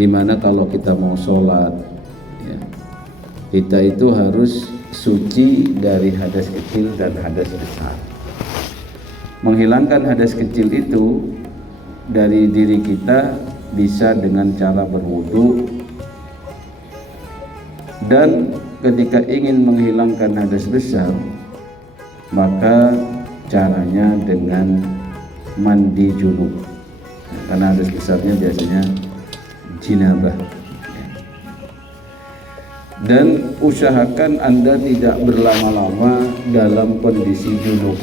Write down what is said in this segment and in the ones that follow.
dimana kalau kita mau sholat ya, kita itu harus suci dari hadas kecil dan hadas besar. Menghilangkan hadas kecil itu dari diri kita bisa dengan cara berwudu, dan ketika ingin menghilangkan hadas besar maka caranya dengan mandi junub, karena hadas besarnya biasanya jinabah. Dan usahakan Anda tidak berlama-lama dalam kondisi junub,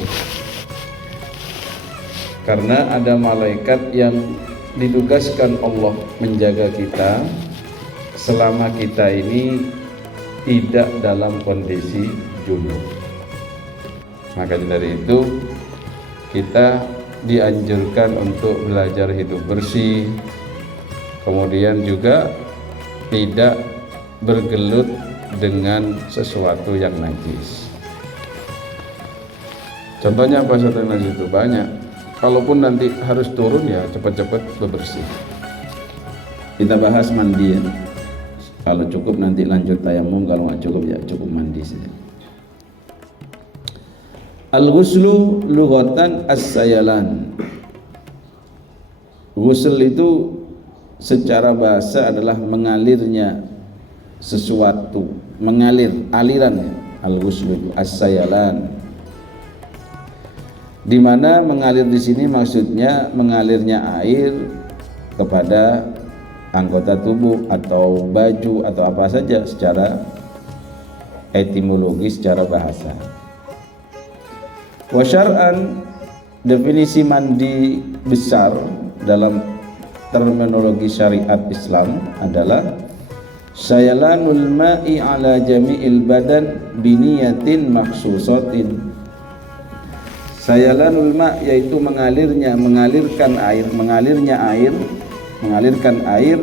karena ada malaikat yang ditugaskan Allah menjaga kita selama kita ini tidak dalam kondisi junub. Maka dari itu kita dianjurkan untuk belajar hidup bersih, kemudian juga tidak bergelut dengan sesuatu yang najis. Contohnya apa saja yang najis itu banyak. Kalaupun nanti harus turun ya cepat-cepat bebersih. Kita bahas mandi ya. Kalau cukup nanti lanjut tayamum, kalau nggak cukup ya cukup mandi saja. Al-ghuslu lughatan as-sayalan. Ghusl itu secara bahasa adalah mengalirnya sesuatu, mengalir, aliran. Al-ghuslu as-sayalan. Di mana mengalir di sini maksudnya mengalirnya air kepada anggota tubuh atau baju atau apa saja secara etimologi, secara bahasa. Wa syar'an, definisi mandi besar dalam terminologi syariat Islam adalah sayalanul ma'i ala jami'il badan biniyatin makhsusatin. Sayalanul ma' yaitu mengalirkan air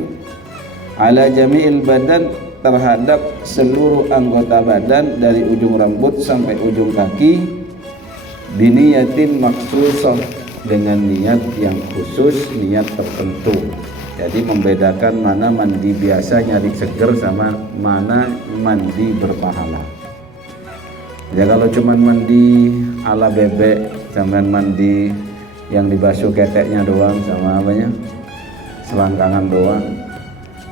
ala jami'il badan terhadap seluruh anggota badan dari ujung rambut sampai ujung kaki, biniyatin maksusah, dengan niat yang khusus, niat tertentu. Jadi membedakan mana mandi biasa nyari seger sama mana mandi berpahala. Ya kalau cuman mandi ala bebek, cuman mandi yang dibasuh keteknya doang sama apanya, selangkangan doang,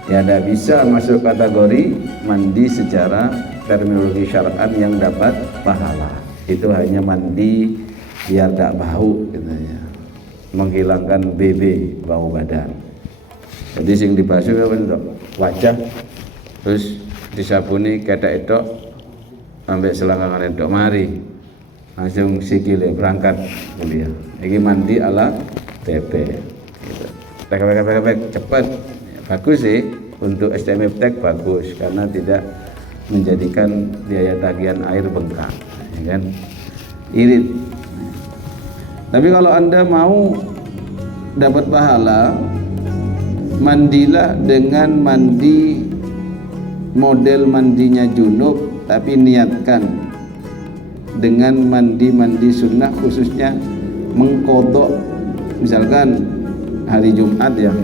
ya tidak bisa masuk kategori mandi secara terminologi syar'an yang dapat pahala. Itu hanya mandi biar tidak bau katanya, menghilangkan BB, bau badan. Jadi sing dibasuh apa itu? Wajah, terus disabuni ketek itu sampai selangkangan itu, mari langsung sikile berangkat kuliah. Ini mandi ala BB gitu. Tek cepat, bagus sih untuk STM tek, bagus karena tidak menjadikan biaya tagihan air bengkak, ya kan, irit. Tapi kalau Anda mau dapat pahala, mandilah dengan mandi model mandinya junub, tapi niatkan dengan mandi sunnah, khususnya mengkodok. Misalkan hari Jumat ya,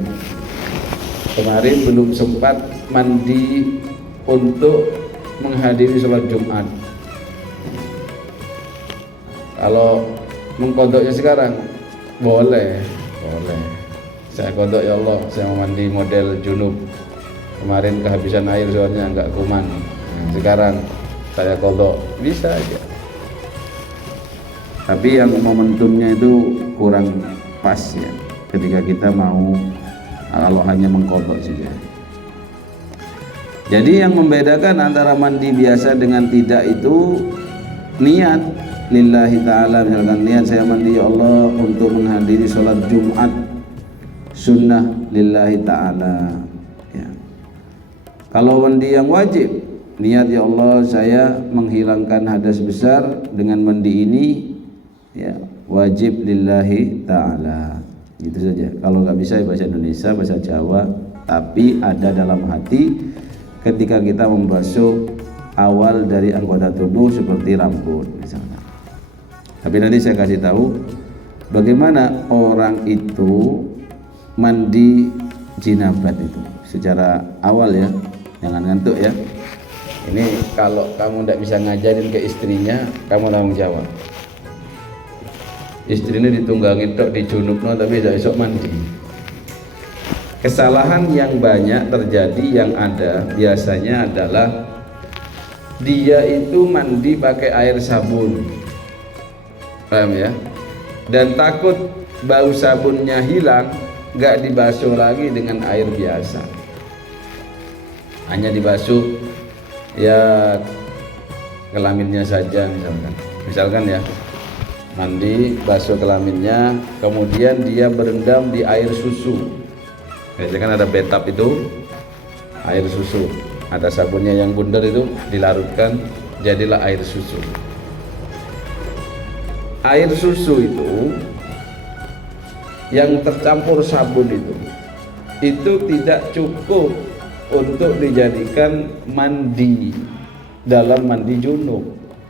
kemarin belum sempat mandi untuk menghadiri sholat Jumat. Kalau mengkodoknya sekarang boleh. Saya kodok, ya Allah, saya mau mandi model junub. Kemarin kehabisan air soalnya enggak kuman. Sekarang saya kodok, bisa aja. Tapi yang momentumnya itu kurang pas ya, ketika kita mau kalau hanya mengkodok saja. Jadi yang membedakan antara mandi biasa dengan tidak itu niat lillahi ta'ala. Misalkan niat saya mandi ya Allah untuk menghadiri sholat Jumat sunnah lillahi ta'ala ya. Kalau mandi yang wajib, niat ya Allah saya menghilangkan hadas besar dengan mandi ini ya, wajib lillahi ta'ala, gitu saja. Kalau nggak bisa ya bahasa Indonesia, bahasa Jawa, tapi ada dalam hati ketika kita membasuh awal dari anggota tubuh seperti rambut misalnya. Tapi nanti saya kasih tahu bagaimana orang itu mandi jinabat itu. secara awal ya, jangan ngantuk ya. Ini kalau kamu tidak bisa ngajarin ke istrinya, kamu tanggung jawab. Istrinya ditunggangin tok, dijunupno tapi tidak esok mandi. Kesalahan yang banyak terjadi yang ada biasanya adalah dia itu mandi pakai air sabun, paham ya? Dan takut bau sabunnya hilang, nggak dibasuh lagi dengan air biasa, hanya dibasuh ya kelaminnya saja misalkan ya, mandi basuh kelaminnya, kemudian dia berendam di air susu. Biasanya kan ada bathtub itu air susu, ada sabunnya yang bundar itu dilarutkan jadilah air susu. Air susu itu yang tercampur sabun itu tidak cukup untuk dijadikan mandi dalam mandi junub,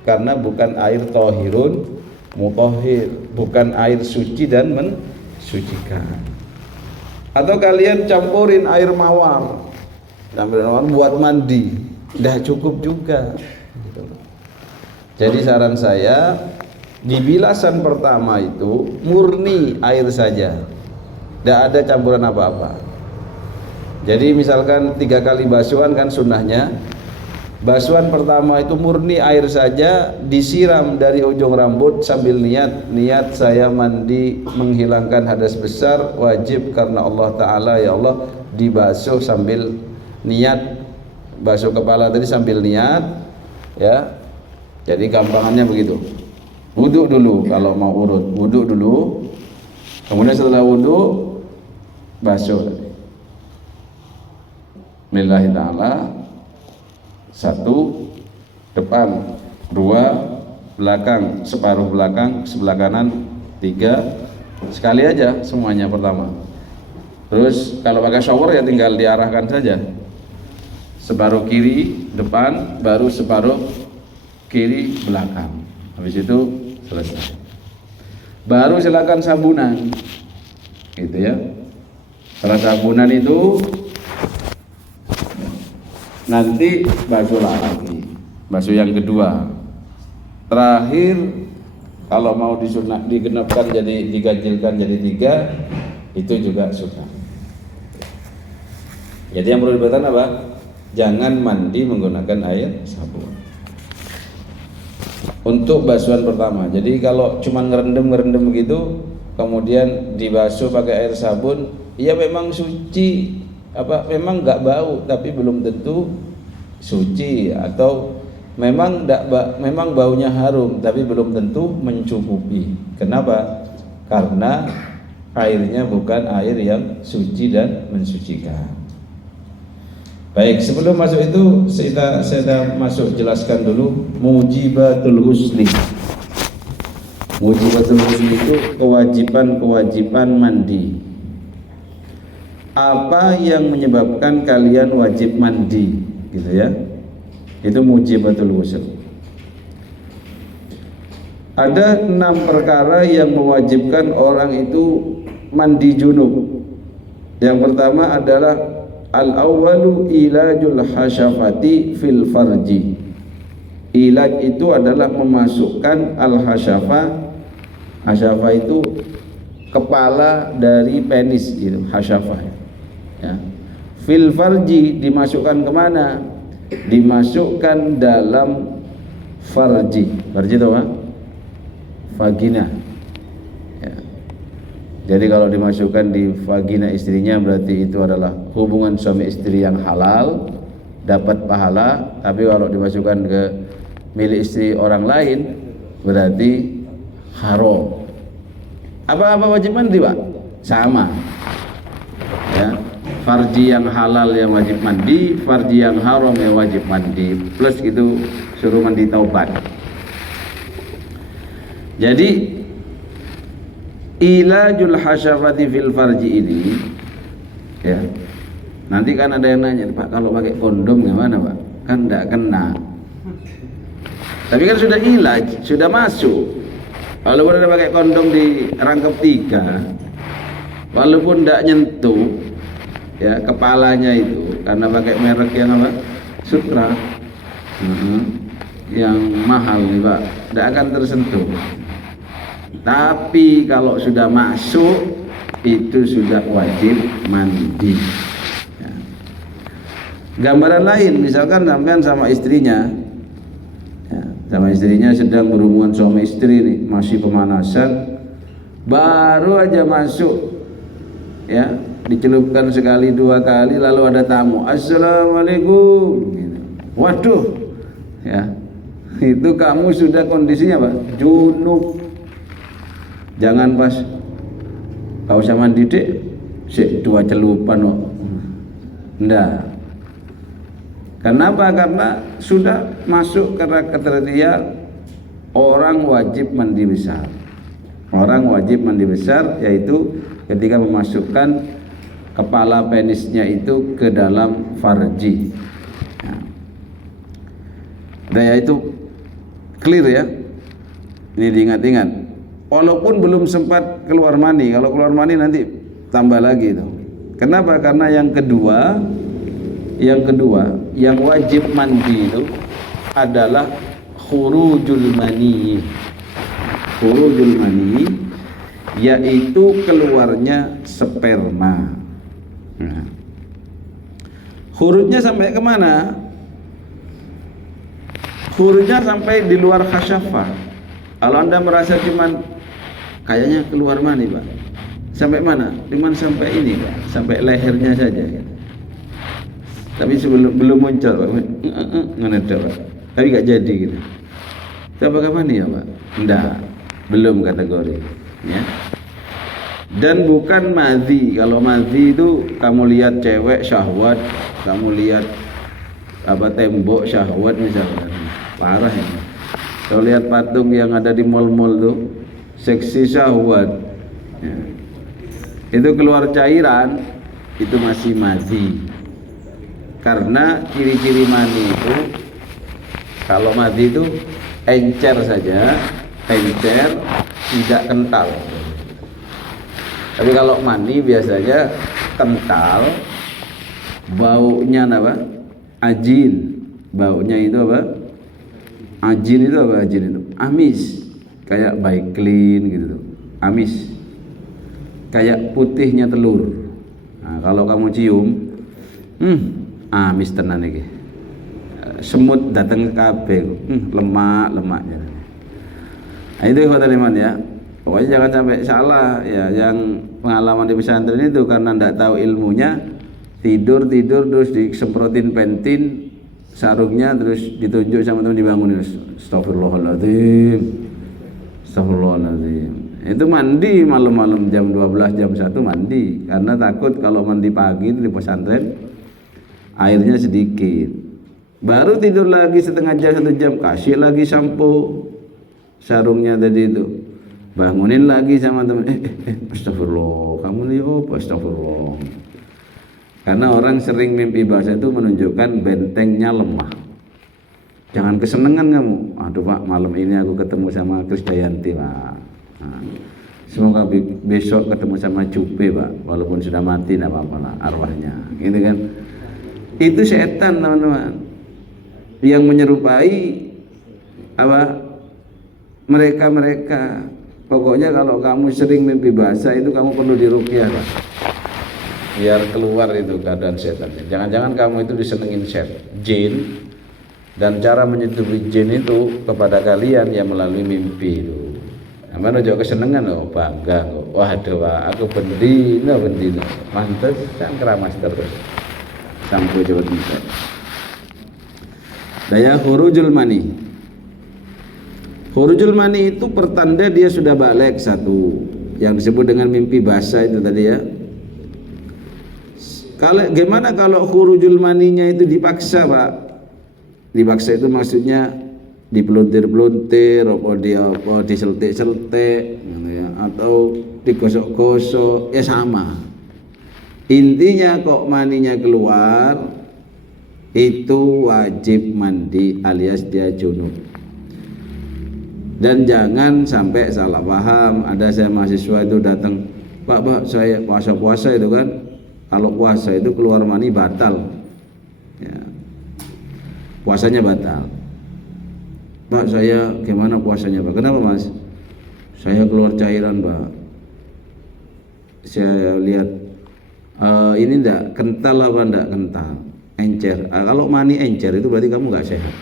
karena bukan air tohirun mutahhir, bukan air suci dan mensucikan. Atau kalian campurin air mawar buat mandi, dah cukup juga. Jadi saran saya, di bilasan pertama itu murni air saja, tidak ada campuran apa-apa. Jadi misalkan 3 kali basuhan kan sunnahnya, basuhan pertama itu murni air saja, disiram dari ujung rambut sambil niat saya mandi menghilangkan hadas besar wajib karena Allah Ta'ala, ya Allah, dibasuh sambil niat, basuh kepala tadi sambil niat ya. Jadi gampangannya begitu. Wudhu dulu kalau mau urut, wudhu dulu, kemudian setelah wudhu basuh. Billahi ta'ala, 1 depan, 2 belakang, separuh belakang, sebelah kanan, 3 sekali aja semuanya pertama. Terus kalau pakai shower ya tinggal diarahkan saja, separuh kiri depan, baru separuh kiri belakang. Habis itu selesai. Baru silakan sabunan, gitu ya. Setelah sabunan itu nanti basuh lagi, basuh yang kedua. Terakhir kalau mau disunat digenapkan jadi diganjilkan jadi 3, itu juga sunnah. Jadi yang perlu diperhatikan apa? Jangan mandi menggunakan air sabun untuk basuhan pertama. Jadi kalau cuma ngerendam begitu, kemudian dibasuh pakai air sabun, ya memang suci, memang nggak bau, tapi belum tentu suci. Atau memang memang baunya harum, tapi belum tentu mencukupi. Kenapa? Karena airnya bukan air yang suci dan mensucikan. Baik, sebelum masuk itu saya masuk jelaskan dulu mujibatul husli. Mujibatul husli itu kewajiban mandi. Apa yang menyebabkan kalian wajib mandi, gitu ya? Itu mujibatul husli. Ada 6 perkara yang mewajibkan orang itu mandi junub. Yang pertama adalah al-awwalu ilajul hasyafati fil farji. Ilaj itu adalah memasukkan al-hasyafah. Hasyafah itu kepala dari penis gitu, hasyafah ya. Fil farji dimasukkan kemana? Dimasukkan dalam farji. Farji itu apa? Vagina ya. Jadi kalau dimasukkan di vagina istrinya berarti itu adalah hubungan suami istri yang halal, dapat pahala. Tapi kalau dimasukkan ke milik istri orang lain berarti haram. Apa wajib mandi, Pak? Sama ya. Farji yang halal yang wajib mandi, farji yang haram yang wajib mandi. Plus itu suruh mandi taubat. Jadi ilajul hasyafati fil farji ini ya. Nanti kan ada yang nanya, Pak, kalau pakai kondom gimana, Pak? Kan enggak kena. Tapi kan sudah ilaj, sudah masuk. Walaupun ada pakai kondom di rangkap 3, walaupun enggak nyentuh, ya kepalanya itu karena pakai merek yang apa? Sutra. Yang mahal nih Pak, tidak akan tersentuh. Tapi kalau sudah masuk itu sudah wajib mandi. Ya. Gambaran lain, misalkan sampean sama istrinya, ya, sama istrinya sedang berhubungan suami istri nih, masih pemanasan, baru aja masuk, ya dicelupkan sekali dua kali, lalu ada tamu, assalamualaikum, gitu. Waduh, ya itu kamu sudah kondisinya apa? Junub. Jangan pas kau sama didik sik dua celupan kok. Ndak. Kenapa? Karena sudah masuk ke kriteria orang wajib mandi besar. Orang wajib mandi besar yaitu ketika memasukkan kepala penisnya itu ke dalam farji. Nah, itu clear ya. Ini diingat-ingat. Walaupun belum sempat keluar mani, kalau keluar mani nanti tambah lagi itu. Kenapa? Karena yang kedua yang wajib mandi itu adalah khurujul mani. Khurujul mani yaitu keluarnya sperma. Nah, khurujnya sampai kemana? Khurujnya sampai di luar khasyafah. Kalau Anda merasa cuman kayaknya keluar mani Pak, sampai mana? Cuman sampai ini Pak, sampai lehernya saja. Tapi belum muncul Pak, ngenedak Pak. Tapi gak jadi gitu. Apakah mani ya Pak? Enggak, belum kategori. Ya. Dan bukan madhi. Kalau madhi itu kamu lihat cewek syahwat, kamu lihat apa tembok syahwat misalnya. Parah ini. Kalau lihat patung yang ada di mall-mall tuh, seksi syahwat, ya. Itu keluar cairan, itu masih madhi. Karena ciri-ciri mani itu, kalau madhi itu encer saja, encer, tidak kental. Tapi kalau mani biasanya kental, baunya apa? Ajin. Baunya itu apa? Ajin itu apa? Ajin itu amis, kayak Baiklin gitu, amis, kayak putihnya telur. Nah, kalau kamu cium, amis tenan iki. Semut datang ke KB, lemaknya. Nah, itu teman ya. Pokoknya jangan sampai salah ya. Yang pengalaman di pesantren itu karena tidak tahu ilmunya, tidur terus disemprotin pentin. Sarungnya terus ditunjuk sama teman dibangunin. Astagfirullahaladzim. Itu mandi malam-malam jam 12 jam 1 mandi karena takut kalau mandi pagi di pesantren airnya sedikit. Baru tidur lagi setengah jam 1 jam kasih lagi sampo sarungnya tadi itu. Bangunin lagi sama teman. Astagfirullah. Kamu nih astagfirullah. Karena orang sering mimpi basah itu menunjukkan bentengnya lemah. Jangan kesenangan kamu. Aduh Pak, malam ini aku ketemu sama Krisdayanti Pak. Nah, semoga besok ketemu sama Cupe Pak. Walaupun sudah mati tidak apa-apa lah arwahnya. Gitu kan? Itu setan teman-teman. Yang menyerupai apa? Mereka. Pokoknya kalau kamu sering mimpi basah itu kamu perlu diruqyah Pak. Biar keluar itu keadaan setan. Jangan-jangan kamu itu disenengin jin, dan cara menyetupi jin itu kepada kalian ya melalui mimpi itu. Aman aja kesenengan loh, bangga kok. Waduh Pak, aku bendino. Mantes kan keramas terus. Sampai Jawa Timur. Daya khurujul mani. Khurujul mani itu pertanda dia sudah balik satu. Yang disebut dengan mimpi basah itu tadi ya. Gimana kalau khurujul maninya itu dipaksa Pak? Dipaksa itu maksudnya dipeluntir-peluntir, apa diseltik-seltik, gitu ya, atau digosok-gosok, ya sama. Intinya kok maninya keluar itu wajib mandi alias dia junub. Dan jangan sampai salah paham. Ada saya mahasiswa itu datang, Pak saya puasa-puasa itu kan. Kalau puasa itu keluar mani batal, ya. Puasanya batal. Pak, saya gimana puasanya Pak? Kenapa Mas? Saya keluar cairan Pak. Saya lihat ini enggak kental apa enggak kental, encer. Kalau mani encer itu berarti kamu nggak sehat.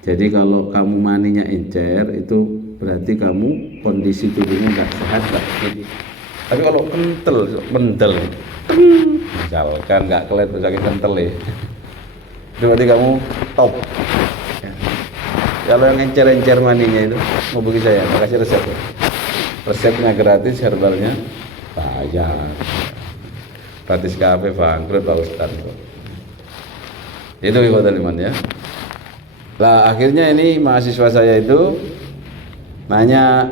Jadi kalau kamu maninya encer itu berarti kamu kondisi tubuhnya nggak sehat, nggak fit. Tapi kalau kental, misalkan nggak kelet sakit kental ya, itu berarti kamu top. Ya. Kalau yang encer-encer maninya itu mau bagi saya, kasih resep. Resepnya gratis, herbalnya bayar. Gratis kafe bangkrut Pak Ustaz. Itu ibadah liman ya. Lah akhirnya ini mahasiswa saya itu nanya,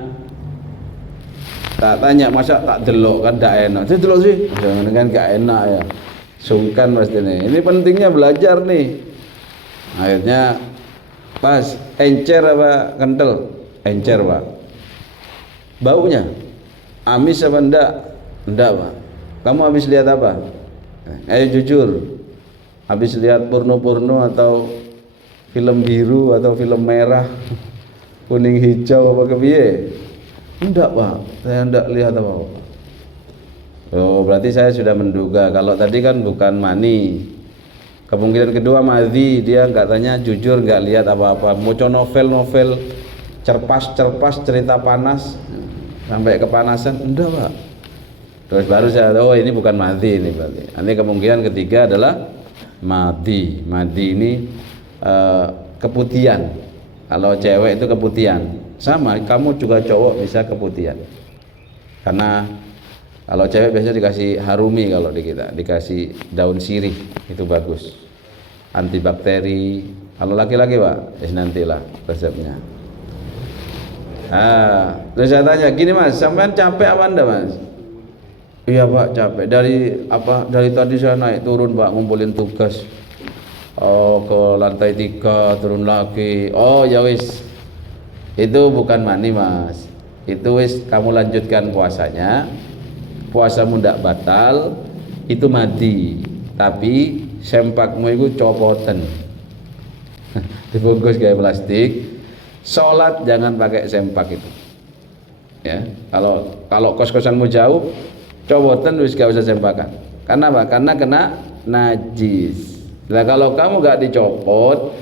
tak tanya masa tak delok kan tak enak. Saya delok sih, jangan kan gak enak ya. Sungkan pasti nih. Ini pentingnya belajar nih. Akhirnya pas encer apa kental? Encer Pak. Baunya amis apa enggak? Enggak Pak. Kamu habis lihat apa? Ayo jujur. Habis lihat porno-porno atau film biru atau film merah, kuning hijau apa kepiye? Enggak Pak, saya enggak lihat apa-apa. Oh, berarti saya sudah menduga. Kalau tadi kan bukan mani. Kemungkinan kedua madhi, dia enggak tanya jujur, enggak lihat apa-apa. Mau novel-novel cerpas-cerpas cerita panas sampai kepanasan, enggak Pak. Terus baru saya tahu, oh ini bukan madhi ini berarti. Nanti kemungkinan ketiga adalah madhi. Madhi ini keputihan. Kalau cewek itu keputihan. Sama, kamu juga cowok bisa keputihan. Karena kalau cewek biasanya dikasih harumi, kalau di kita dikasih daun sirih, itu bagus, antibakteri. Kalau laki-laki Pak, nantilah resepnya. Terus saya tanya, gini Mas, sampean capek apa Anda Mas? Iya Pak, capek. Dari tadi saya naik turun Pak, ngumpulin tugas. Oh, ke lantai 3 turun lagi. Oh ya wis, itu bukan mani Mas, itu wis kamu lanjutkan puasanya. Puasamu ndak batal, itu madi. Tapi sempakmu itu copoten. Dibungkus kayak plastik. Sholat jangan pakai sempak itu. Ya, kalau kos-kosanmu jauh, copoten wis gak usah sempakan. Karena apa? Karena kena najis. Nah kalau kamu gak dicopot,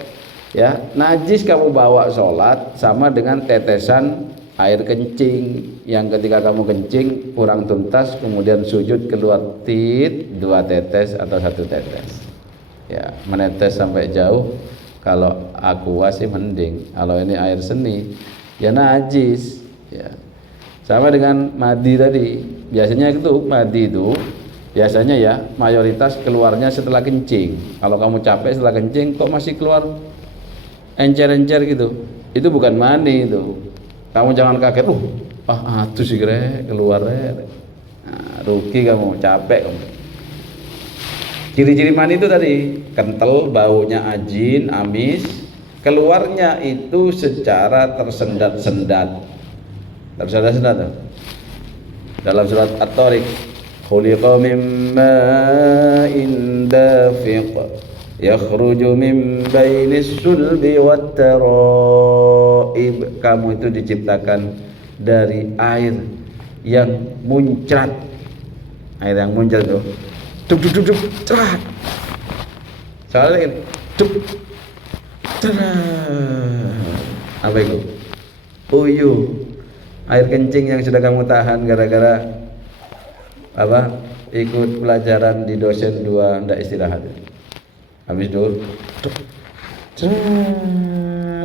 ya najis kamu bawa sholat sama dengan tetesan air kencing yang ketika kamu kencing kurang tuntas, kemudian sujud keluar 2 tetes atau 1 tetes. Ya menetes sampai jauh. Kalau aqua sih mending. Kalau ini air seni, ya najis. Ya sama dengan madi tadi. Biasanya itu madi itu biasanya ya mayoritas keluarnya setelah kencing. Kalau kamu capek setelah kencing kok masih keluar encer-encer gitu, itu bukan mani itu. Kamu jangan kaget, aduh sih keluar rugi kamu, capek kamu. Ciri-ciri mani itu tadi kental, baunya ajin, amis, keluarnya itu secara tersendat-sendat. Tersendat-sendat dalam surat At-Tariq, khuliqa min ma'in dafiq yakhruju min bainis sulbi wat taraib. Kamu itu diciptakan dari air yang muncrat. Air yang muncrat itu duk duk duk duk cerat. Soalnya kan duk cerat. Apa itu? Uyuh. Air kencing yang sudah kamu tahan gara-gara apa? Ikut pelajaran di dosen 2 ndak istirahat. Habis dur,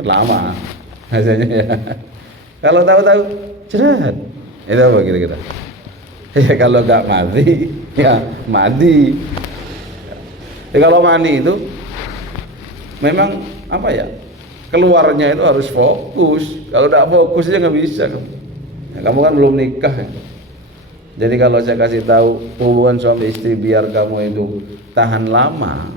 lama hasilnya ya. Kalau tahu-tahu cerat, itu apa kira-kira? Ya kalau nggak mati, ya mati. Ya, kalau mani itu memang apa ya? Keluarnya itu harus fokus. Kalau nggak fokus aja nggak bisa. Ya, kamu kan belum nikah. Ya. Jadi kalau saya kasih tahu hubungan suami istri biar kamu itu tahan lama,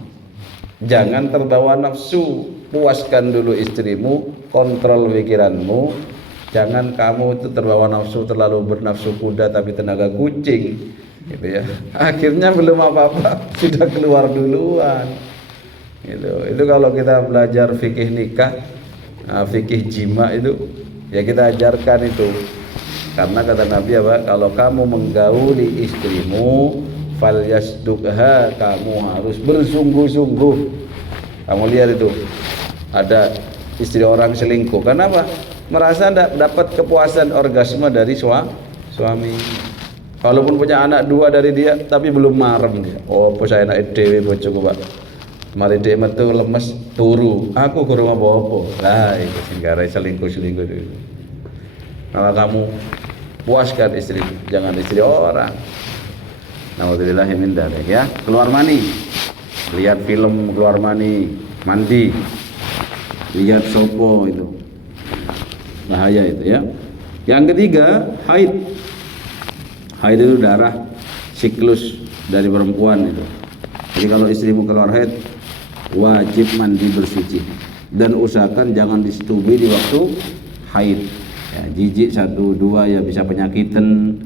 jangan terbawa nafsu. Puaskan dulu istrimu, kontrol pikiranmu. Jangan kamu itu terbawa nafsu, terlalu bernafsu kuda tapi tenaga kucing. gitu ya. Akhirnya belum apa-apa sudah keluar duluan. Gitu. Itu kalau kita belajar fikih nikah, fikih jima itu ya kita ajarkan itu. Karena kata Nabi apa? Kalau kamu menggauli istrimu, falyasdukha, kamu harus bersungguh-sungguh. Kamu lihat itu, ada istri orang selingkuh. Kenapa? Merasa tidak dapat kepuasan orgasme dari suami. Walaupun punya anak 2 dari dia, tapi belum marem dia. Oh, saya enak dewe bojoku, Pak. Mari dia metu lemes turu. Aku kurang apa-apa. Lah, itu singgara selingkuh itu. Kalau kamu puaskan istri, jangan istri orang. Nauzubillah min dzalik ya. Keluar mani. Lihat film keluar mani, mandi. Lihat sopo itu. Bahaya itu ya. Yang ketiga, haid. Haid itu darah siklus dari perempuan itu. Jadi kalau istrimu keluar haid, wajib mandi bersuci dan usahakan jangan disetubui di waktu haid. Ya, jijik 1, 2 ya bisa penyakitan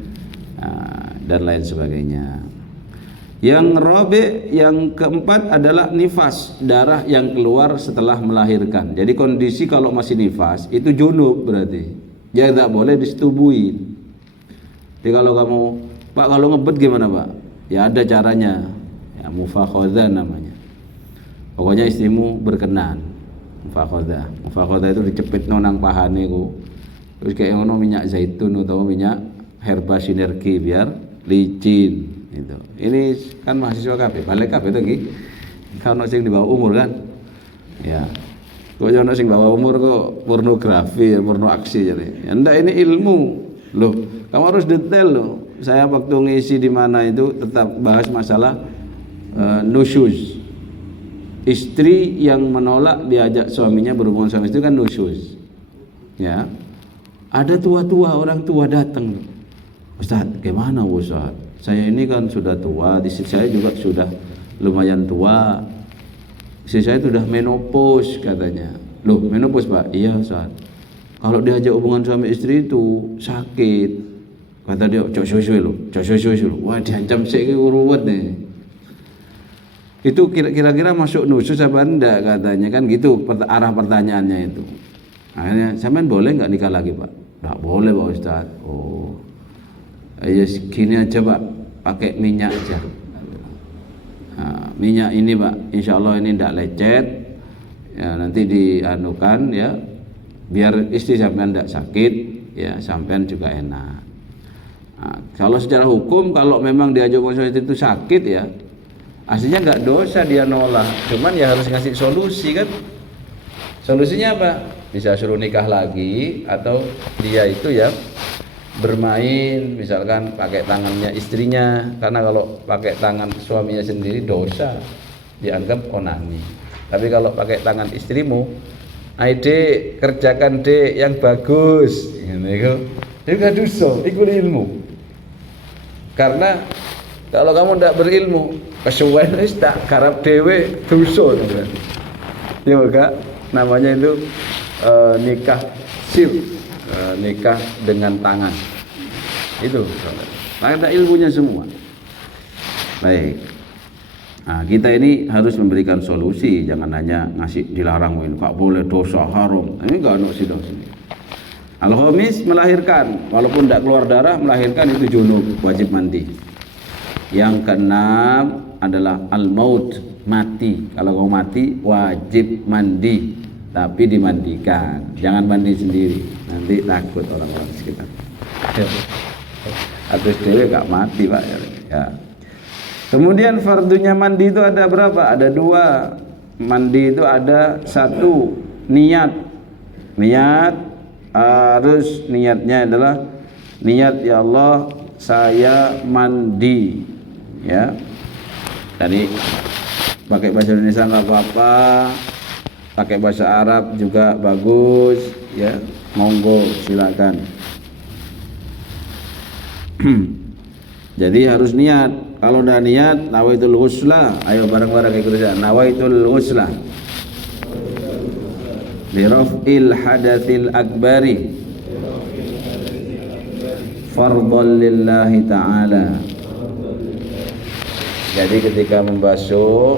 dan lain sebagainya. Yang yang keempat adalah nifas, darah yang keluar setelah melahirkan. Jadi kondisi kalau masih nifas itu junub berarti. Ya tidak boleh disetubui. Jadi kalau kamu, Pak, kalau ngebet gimana, Pak? Ya ada caranya. Ya mufakhodah namanya. Pokoknya istrimu berkenan. Mufakhodah itu dicepit nang pahane ku. Terus kayak ngono minyak zaitun atau minyak herba sinergi biar licin gitu. Ini kan mahasiswa kabeh, balik kabeh to iki. Kan ono sing di bawah umur kan? Ya. Kok ono sing bawah umur kok pornografi, porno aksi jadi. Ya ndak, ini ilmu. Loh, kamu harus detail loh. Saya waktu ngisi di mana itu tetap bahas masalah nusyuz. Istri yang menolak diajak suaminya berhubungan suami itu kan nusyuz. Ya. Ada tua-tua, orang tua datang. Ustaz, gimana Ustaz? Saya ini kan sudah tua, istri saya juga sudah lumayan tua. Istri saya sudah menopause katanya. Loh, menopause Pak? Iya Ustaz. Kalau diajak hubungan suami istri itu sakit. Kata dia, cok susu lo. Wah, diancam sih ruwet nih. Itu kira-kira masuk nusus apa enggak katanya kan gitu arah pertanyaannya itu. Akhirnya, sampean boleh nggak nikah lagi Pak? Nggak boleh Pak Ustaz. Oh, ya segini aja Pak, pakai minyak aja. Nah, minyak ini Pak, insya Allah ini nggak lecet. Ya, nanti dianukan ya, biar istri sampean nggak sakit, ya sampean juga enak. Nah, kalau secara hukum, kalau memang diajak suami itu sakit ya, aslinya nggak dosa dia nolak. Cuman ya harus ngasih solusi kan. Solusinya apa? Bisa suruh nikah lagi atau dia itu ya bermain misalkan pakai tangannya istrinya, karena kalau pakai tangan suaminya sendiri dosa, dianggap onani. Tapi kalau pakai tangan istrimu, ayo dek kerjakan dek yang bagus, itu juga dosa, itu ilmu. Karena kalau kamu tidak berilmu, kesuwen wis tak garap dhewe dosa. Ya enggak, namanya itu nikah sir, nikah dengan tangan. Itu ada ilmunya semua. Baik. Nah, kita ini harus memberikan solusi, jangan hanya ngasih dilarang, enggak boleh, dosa, haram. Ini enggak ono sidang sini. Al-khamis, melahirkan, walaupun tidak keluar darah, melahirkan itu junub, wajib mandi. Yang keenam adalah al-maut, mati. Kalau mau mati wajib mandi, tapi dimandikan, jangan mandi sendiri, nanti takut orang-orang sekitar. Atus dewe gak mati Pak ya. Kemudian fardunya mandi itu ada berapa? Ada 2. Mandi itu ada 1 niat. Harus niatnya adalah niat ya Allah saya mandi ya. Tadi pakai bahasa Indonesia nggak apa-apa, pakai bahasa Arab juga bagus ya, monggo silakan. Jadi harus niat. Kalau udah niat, nawaitul ghusla, ayo bareng-bareng ikut saya. Nawaitul ghusla li raf'il hadatsil akbari fardhan lillahi ta'ala Jadi ketika membasuh,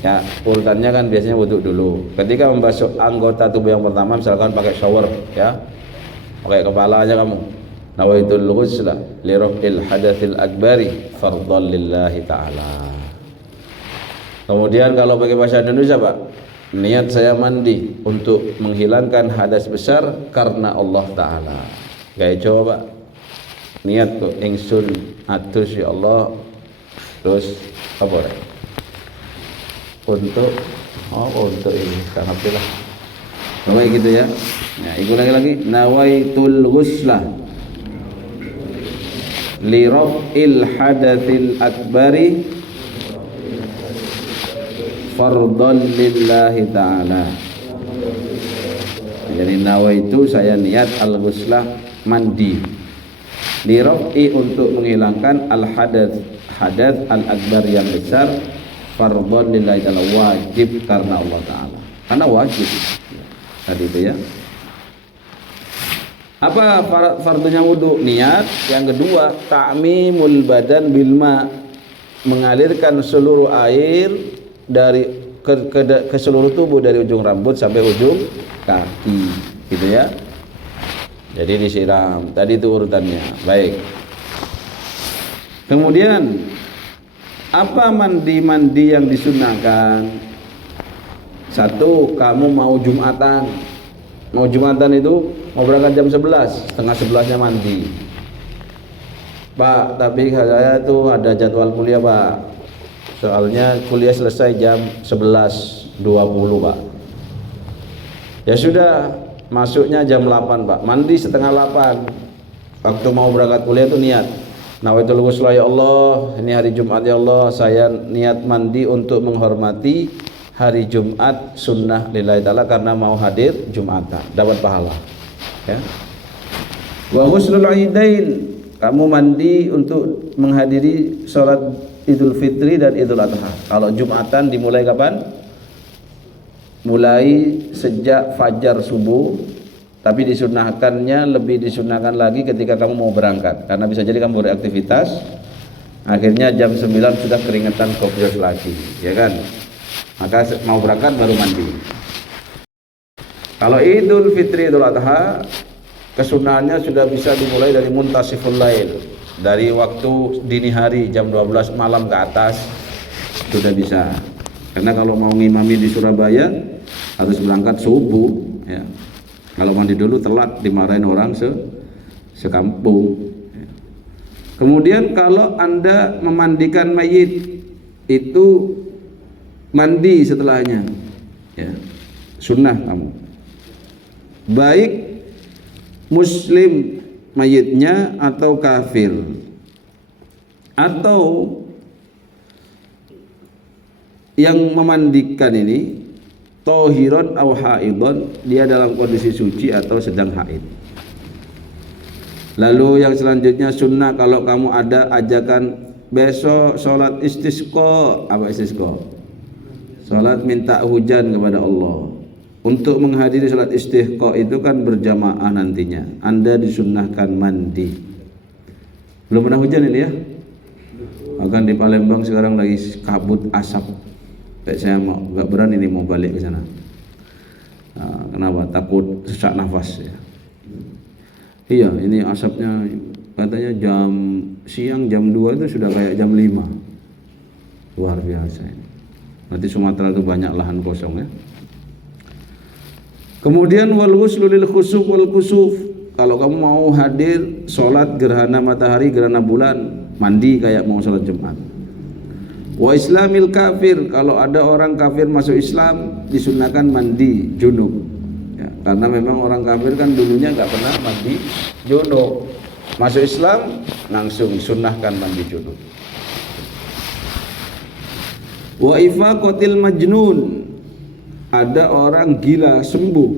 ya urutannya kan biasanya wudhu dulu. Ketika membasuh anggota tubuh yang pertama, misalkan pakai shower, ya, pakai kepala aja kamu. Nawaitul ghusla li raf'il hadatsil akbari fardhan lillahi ta'ala. Kemudian kalau pakai bahasa Indonesia, Pak, niat saya mandi untuk menghilangkan hadas besar karena Allah Ta'ala. Kayak coba, Pak, niat kok ingsun atus ya Allah, terus apa ya? Untuk ini sangat jelas. Baik gitu ya. Nah, ikut lagi nawaitul ghusla li raf'il hadatsil akbari fardhan lillahi ta'ala. Jadi nawaitu, saya niat al-ghuslah, mandi, li raf'i, untuk menghilangkan al-hadath al-akbar yang besar, fardhan lillahi ta'ala, wajib karena Allah Ta'ala, karena wajib tadi itu ya. Apa fardunya wudu? Niat. Yang kedua, ta'mimul badan bilma, mengalirkan seluruh air dari ke seluruh tubuh, dari ujung rambut sampai ujung kaki, gitu ya. Jadi disiram. Tadi itu urutannya. Baik. Kemudian apa mandi yang disunahkan? Satu, kamu mau Jumatan. Mau Jumatan itu mau berangkat jam 11, setengah 11-nya mandi. Pak, tapi saya tuh ada jadwal kuliah, Pak. Soalnya kuliah selesai jam 11.20, Pak. Ya sudah, masuknya jam 8, Pak. Mandi setengah 8. Waktu mau berangkat kuliah itu niat. Nawaitul ghusla ya Allah, ini hari Jumat ya Allah, saya niat mandi untuk menghormati hari Jumat sunnah lillahi ta'ala, karena mau hadir Jumatan, dapat pahala. Ya. Wa ghuslul idain, kamu mandi untuk menghadiri sholat Idul Fitri dan Idul Adha. Kalau Jumatan dimulai kapan? Mulai sejak fajar subuh, tapi lebih disunahkan lagi ketika kamu mau berangkat, karena bisa jadi kamu beraktivitas, akhirnya jam 9 sudah keringetan kopios lagi, ya kan? Maka mau berangkat baru mandi. Kalau Idul Fitri, Idul Adha, kesunahannya sudah bisa dimulai dari muntasiful lail, dari waktu dini hari jam 12 malam ke atas sudah bisa. Karena kalau mau ngimami di Surabaya harus berangkat subuh, ya. Kalau mandi dulu telat dimarahin orang sekampung. Kemudian kalau Anda memandikan mayit, itu mandi setelahnya, ya, sunnah kamu. Baik muslim mayitnya atau kafir, atau yang memandikan ini tohiron aw haidon, dia dalam kondisi suci atau sedang haid. Lalu yang selanjutnya sunnah, kalau kamu ada ajakan besok sholat istisqa. Apa istisqa? Sholat minta hujan kepada Allah. Untuk menghadiri sholat istisqa itu kan berjamaah nantinya, Anda disunnahkan mandi. Belum pernah hujan ini ya? Bahkan di Palembang sekarang lagi kabut asap. Saya nggak berani nih mau balik ke sana. Kenapa? Takut sesak nafas ya. Iya, ini asapnya katanya siang jam 2 itu sudah kayak jam 5. Luar biasa ini. Nanti Sumatera itu banyak lahan kosong ya. Kemudian wal ghuslu lil khusuf wal kusuf. Kalau kamu mau hadir sholat gerhana matahari, gerhana bulan, mandi kayak mau sholat Jumat. Wa islamil kafir, kalau ada orang kafir masuk Islam disunahkan mandi junub, ya, karena memang orang kafir kan dulunya nggak pernah mandi junub. Masuk Islam langsung sunahkan mandi junub. Wa ifaqatil majnun, ada orang gila sembuh,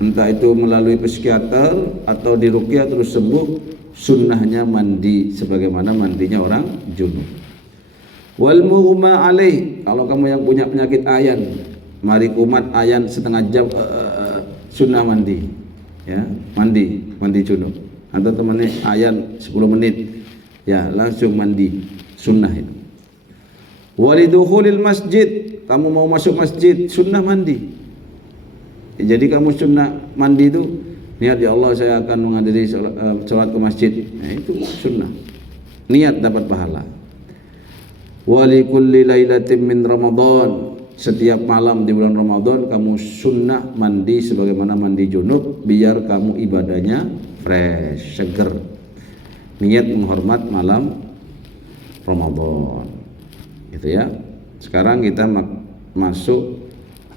entah itu melalui psikiater atau diruqyah terus sembuh, sunnahnya mandi sebagaimana mandinya orang junub. Wal mughma alaih, kalau kamu yang punya penyakit ayan, mari kumat ayan setengah jam, sunnah mandi, ya, mandi junub. Atau temannya ayan 10 menit, ya langsung mandi, sunnah itu. Walidukhulil masjid, kamu mau masuk masjid, sunnah mandi. Jadi kamu sunnah mandi itu niat, ya Allah saya akan menghadiri sholat ke masjid. Nah, itu sunnah. Niat dapat pahala. Wali kulli lailatin min Ramadan, setiap malam di bulan Ramadan kamu sunnah mandi sebagaimana mandi junub, biar kamu ibadahnya fresh, seger. Niat menghormat malam Ramadan. Gitu ya. Sekarang kita masuk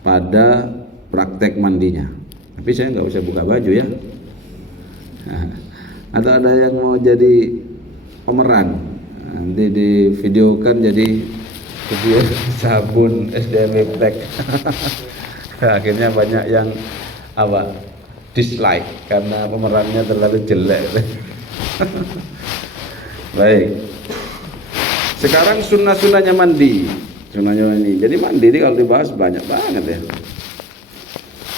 pada praktek mandinya. Tapi saya nggak usah buka baju ya. Atau ada yang mau jadi pemeran, nanti divideokan jadi video sabun SDM Black. Akhirnya banyak yang dislike karena pemerannya terlalu jelek. Baik. Sekarang sunnah-sunnahnya mandi. Sunnahnya ini. Jadi mandi ini kalau dibahas banyak banget ya.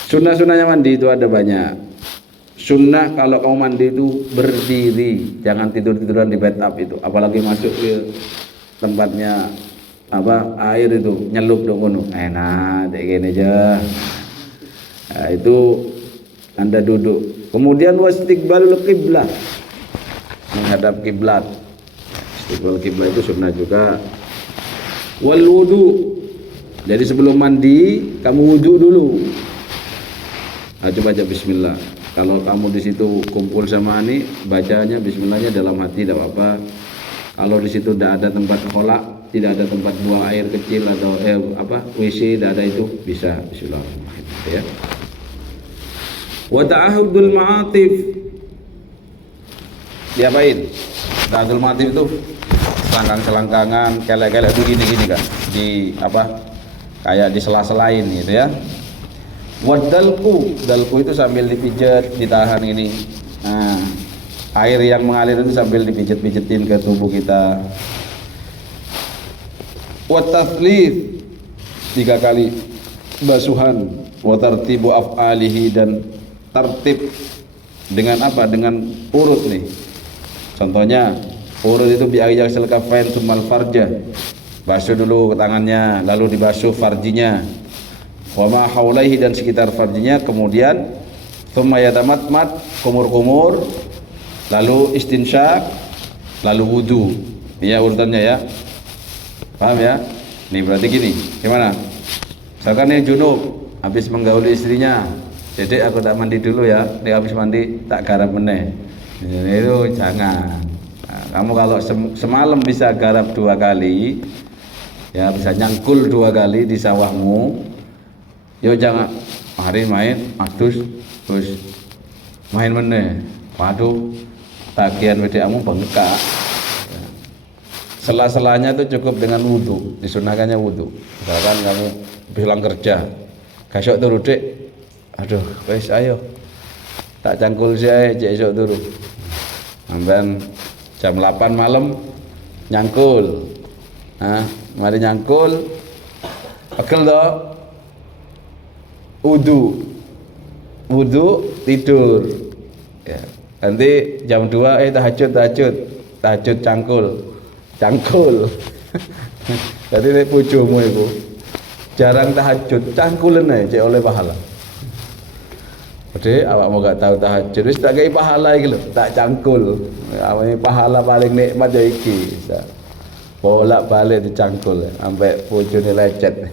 Sunnah-sunnahnya mandi itu ada banyak. Sunnah kalau kamu mandi itu berdiri, jangan tidur-tiduran di bathtub itu. Apalagi masuk ke tempatnya air itu nyelup dong, enak kayak gini aja. Nah, itu Anda duduk. Kemudian wastiqbalul qiblah, menghadap kiblat. Istiqbal kiblat itu sunnah juga. Wal wudu, jadi sebelum mandi kamu wudu dulu. Nah, coba aja bismillah. Kalau kamu di situ kumpul sama ini, bacanya bismillahnya dalam hati, tidak apa-apa. Kalau di situ tidak ada tempat kolak, tidak ada tempat buang air kecil atau WC, tidak ada, itu bisa bismillahirrahmanirrahim ya. Wa ta'ahudul ma'atif, diapain? Ta'ahudul ma'atif itu selangkang-selangkangan, kelek-kelek itu gini-gini kan, kayak di sela-selain gitu ya. Wadalku, dalku itu sambil dipijat, ditahan ini. Nah, air yang mengalir itu sambil dipijat-pijatin ke tubuh kita. Watathlith, 3 kali basuhan. Watartibu af'alihi, dan tertib dengan dengan urut nih. Contohnya urut itu bi'ayyasil kafain sumal farja, basuh dulu tangannya, lalu dibasuh farjinya, wa ma haulaihi, dan sekitar farjinya, kemudian thumma yatamatmat, kumur-kumur, lalu istinsyak, lalu wudu. Ya urutannya ya, paham ya? Nih berarti gini, gimana? Misalkan ini junub, habis menggauli istrinya, jadi aku tak mandi dulu ya, dia habis mandi tak garap meneh. Itu jangan. Nah, kamu kalau semalam bisa garap 2 kali, ya bisa nyangkul 2 kali di sawahmu, yo jangan hari main terus main meneh. Waduh, tagihan WDA-mu bengkak. Sela-selanya itu cukup dengan wudu, disunahkannya wudu. Misalkan kamu pulang kerja, kasok turu Dik, aduh wis ayo tak cangkul saya cek esok turu, sampean jam 8 malam nyangkul. Nah, mari nyangkul, pegel toh, wudu tidur ya. Nanti jam 2 tahajud cangkul. Jadi nek bojomu iku jarang tahajud, cangkulen ae cek oleh pahala. Dek, awakmu gak tahu tahajud, wis tak kei pahala iki lho, tak cangkul. Awake pahala paling nikmat ya iki. Bolak-balik dicangkul sampai bojone lecet.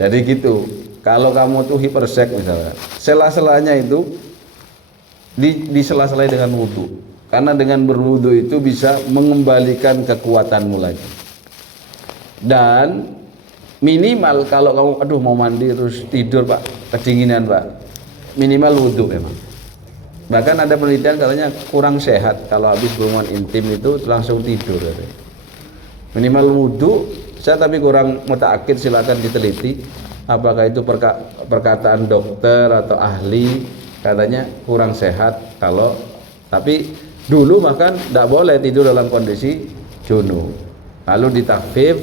Jadi gitu. Kalau kamu tuh hipersek misalnya, sela-selanya itu di sela-selai dengan wudu. Karena dengan berwudu itu bisa mengembalikan kekuatanmu lagi. Dan minimal kalau kamu aduh mau mandi terus tidur Pak, kedinginan Pak, minimal wudu memang. Bahkan ada penelitian katanya kurang sehat kalau habis hubungan intim itu langsung tidur. Minimal wudu, saya tapi kurang mutaakid, silakan diteliti apakah itu perkataan dokter atau ahli, katanya kurang sehat kalau, tapi dulu bahkan tidak boleh tidur dalam kondisi junub. Lalu ditakfif,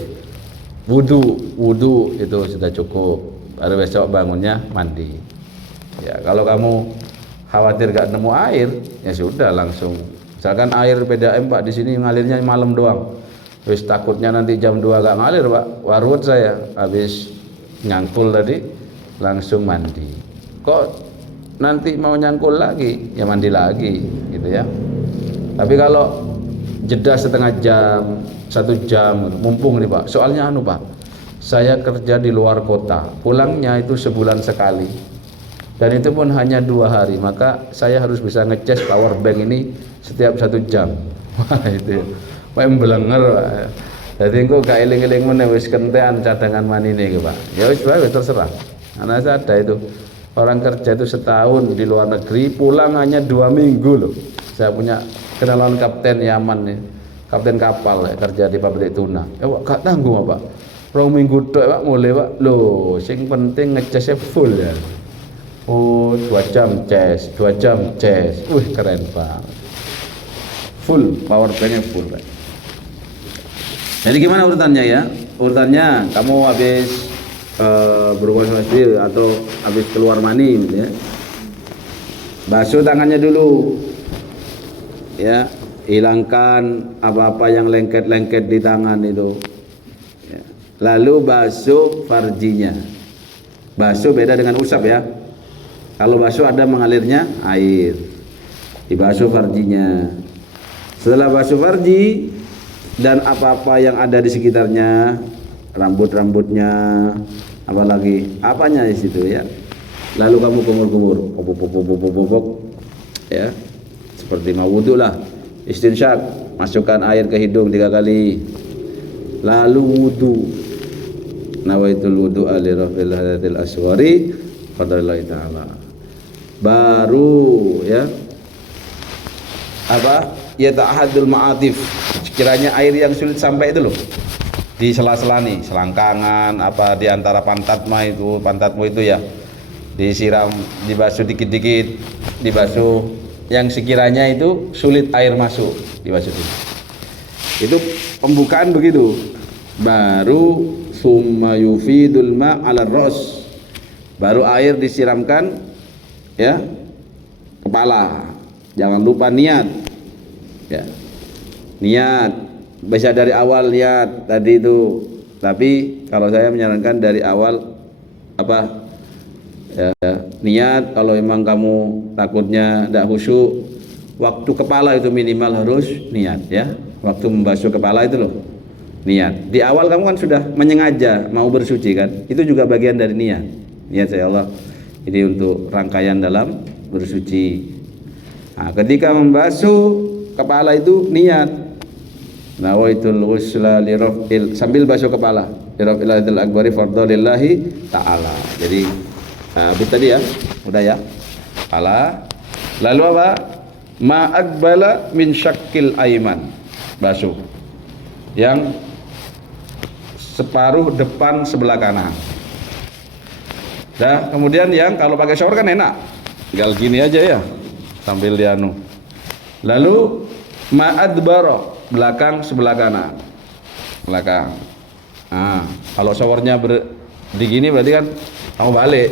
wudu itu sudah cukup. Baru besok bangunnya mandi. Ya, kalau kamu khawatir gak nemu air, ya sudah langsung. Misalkan air PDAM Pak di sini ngalirnya malam doang. Wis takutnya nanti jam 2 gak ngalir Pak, warut saya habis nyangkul tadi langsung mandi. Kok nanti mau nyangkul lagi, ya mandi lagi gitu ya. Tapi kalau jeda setengah jam, 1 jam, mumpung nih Pak. Soalnya Pak, saya kerja di luar kota, pulangnya itu sebulan sekali, dan itu pun hanya 2 hari, maka saya harus bisa ngecas power bank ini setiap 1 jam. Wah itu membelenger Pak. Jadi engko gak eling-eling meneh wis kentean cadangan manine iki Pak. Ya wis bae terserah. Anak saya ada itu orang kerja itu setahun di luar negeri, pulang hanya 2 minggu loh. Saya punya kenalan kapten Yaman nih, kapten kapal ya, kerja di pabrik tuna. Ya Pak, gak tanggung Pak. 2 minggu tok Pak mulai Pak. Loh, sing penting ngecasnya full ya. Oh, 2 jam cas, 2 jam cas. Wih, keren Pak. Full, power banknya full Pak. Jadi gimana urutannya ya? Urutannya kamu habis berhubungan sama istri atau habis keluar mani gitu ya. Basuh tangannya dulu. Ya, hilangkan apa-apa yang lengket-lengket di tangan itu. Ya. Lalu basuh farjinya. Basuh beda dengan usap ya. Kalau basuh ada mengalirnya air. Dibasuh farjinya. Setelah basuh farji dan apa-apa yang ada di sekitarnya, rambut-rambutnya, apalagi apanya di situ ya. Lalu kamu kumur-kumur, ya, seperti mau wudu lah. Istinsyak, masukkan air ke hidung 3 kali. Lalu wudu. Nawaitul wudu'a li raf'il hadatil aswari qadarillahi ta'ala. Baru ya apa? Ya ta'ahadul ma'atif. Sekiranya air yang sulit sampai itu loh, di sela-sela nih, selangkangan apa di antara pantatmu itu ya, disiram, dibasuh dikit-dikit, dibasuh yang sekiranya itu sulit air masuk, dibasuh dulu. Itu pembukaan begitu. Baru summa yufidul ma' 'ala ras. Baru air disiramkan ya kepala. Jangan lupa niat. Ya. Niat bisa dari awal niat tadi itu, tapi kalau saya menyarankan dari awal apa ya, niat. Kalau memang kamu takutnya tidak khusyuk, waktu kepala itu minimal harus niat ya. Waktu membasuh kepala itu loh, niat. Di awal kamu kan sudah menyengaja mau bersuci kan, itu juga bagian dari niat. Niat saya Allah ini untuk rangkaian dalam bersuci. Nah, ketika membasuh kepala itu niat, nawaitul ghusla li raf'il, sambil basuh kepala, li raf'il hadil akbari fardhalillahi ta'ala. Jadi habis tadi ya, udah ya kepala. Lalu apa? Ma aqbala min syakkil aiman, basuh yang separuh depan sebelah kanan. Dah, kemudian yang kalau pakai shower kan enak, tinggal gini aja ya sambil dianu. Lalu ma'adbaro, belakang sebelah kanan, belakang. Nah, kalau showernya di gini berarti kan kamu balik